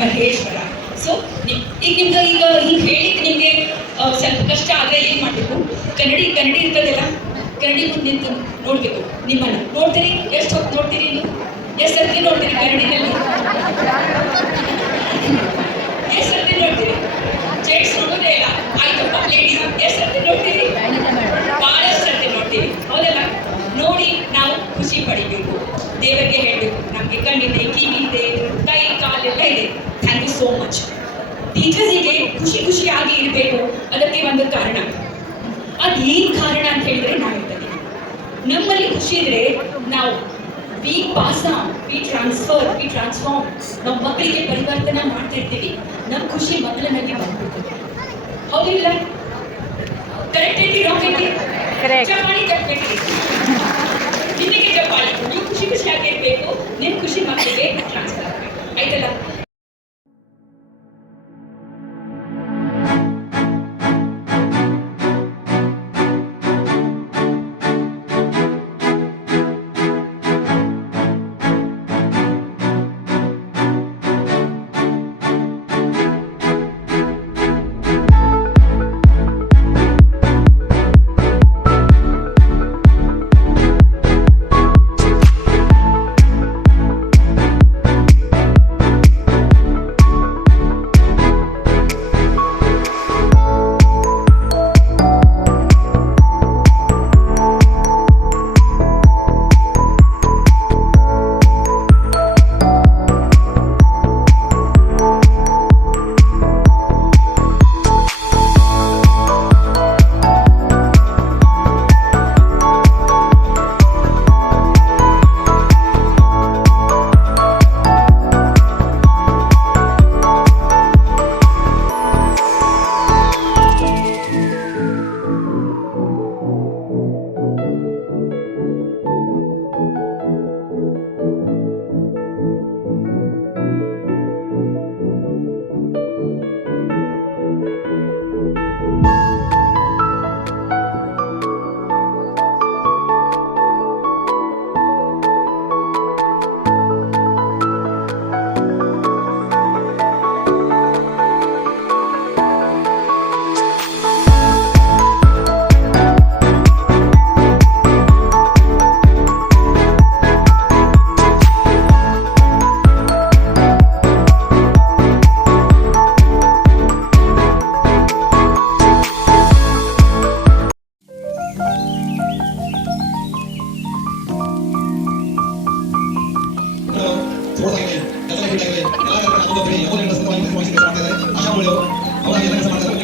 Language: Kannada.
ಮಹೇಶ್ವರ. ಸೊ ಈಗ ನಿಮ್ಗೆ ಈಗ ಹಿಂಗೆ ಹೇಳಿಕ್ಕೆ ನಿಮಗೆ ಸ್ವಲ್ಪ ಕಷ್ಟ ಆದರೆ ಏನು ಮಾಡಬೇಕು? ಕನ್ನಡಿ ಇರ್ತದಲ್ಲ, ಕನ್ನಡಿ ಮುಂದೆ ನಿಂತು ನೋಡಬೇಕು. ನಿಮ್ಮನ್ನು ನೋಡ್ತೀರಿ, ಎಷ್ಟು ಹೊತ್ತು ನೋಡ್ತೀರಿ? ನೀವು ಎಷ್ಟು ಸರ್ತಿ ನೋಡ್ತೀರಿ ಕನ್ನಡಿನಲ್ಲಿ? ಎಷ್ಟು ಸರ್ತಿ ನೋಡ್ತೀರಿ? ಜೆಂಟ್ಸ್ ನೋಡೋದೇ ಇಲ್ಲ, ಆಯ್ತಪ್ಪ ಲೇಡೀಸ್ ಎಷ್ಟು ಸರ್ತಿ ನೋಡ್ತೀರಿ? ಭಾಳಷ್ಟು ಸರ್ತಿ ನೋಡ್ತೀವಿ, ಹೌದಲ್ಲ? ನೋಡಿ ನಾವು ಖುಷಿ ಪಡಿಬೇಕು, ದೇವರಿಗೆ ಹೇಳಬೇಕು ನಮಗೆ ಕಣ್ಣಿದೆ, ಕಿವಿ ಇದೆ, ಕೈ ಕಾಲೆಲ್ಲ ಇದೆ. Thank you so much. ಟೀಚರ್ಸಿಗೆ ಖುಷಿಯಾಗಿ ಇರಬೇಕು, ಅದಕ್ಕೆ ಒಂದು ಕಾರಣ. ಅದೇನು ಕಾರಣ ಅಂತ ಹೇಳಿದ್ರೆ ನಾವು ಹೇಳ್ತೀವಿ, ನಮ್ಮಲ್ಲಿ ಖುಷಿ ಇದ್ರೆ ನಾವು we pass on, we transform. ನಾವು ಮಕ್ಕಳಿಗೆ ಪರಿವರ್ತನೆ ಮಾಡ್ತಾ ಇರ್ತೀವಿ. ನಮ್ಮ ಖುಷಿ ಮಕ್ಕಳನ್ನಾಗಿ ಬಂದ್ಬಿಡ್ತದೆ, ಹೌದಿಲ್ಲ? ಕರೆಕ್ಟ್ ಐತಿ, ರಾಂಗ್ ಐತಿ? ಚಪಾಳಿ ತಟ್ಟಬೇಕು, ನಿಮಗೆ ಚಪಾಳಿ. ನೀವು ಖುಷಿಯಾಗಿರ್ಬೇಕು, ನಿಮ್ಮ ಖುಷಿ ಮಕ್ಕಳಿಗೆ ಟ್ರಾನ್ಸ್ಫರ್ ಆಗಬೇಕು, ಆಯ್ತಲ್ಲ? ಎಲ್ಲ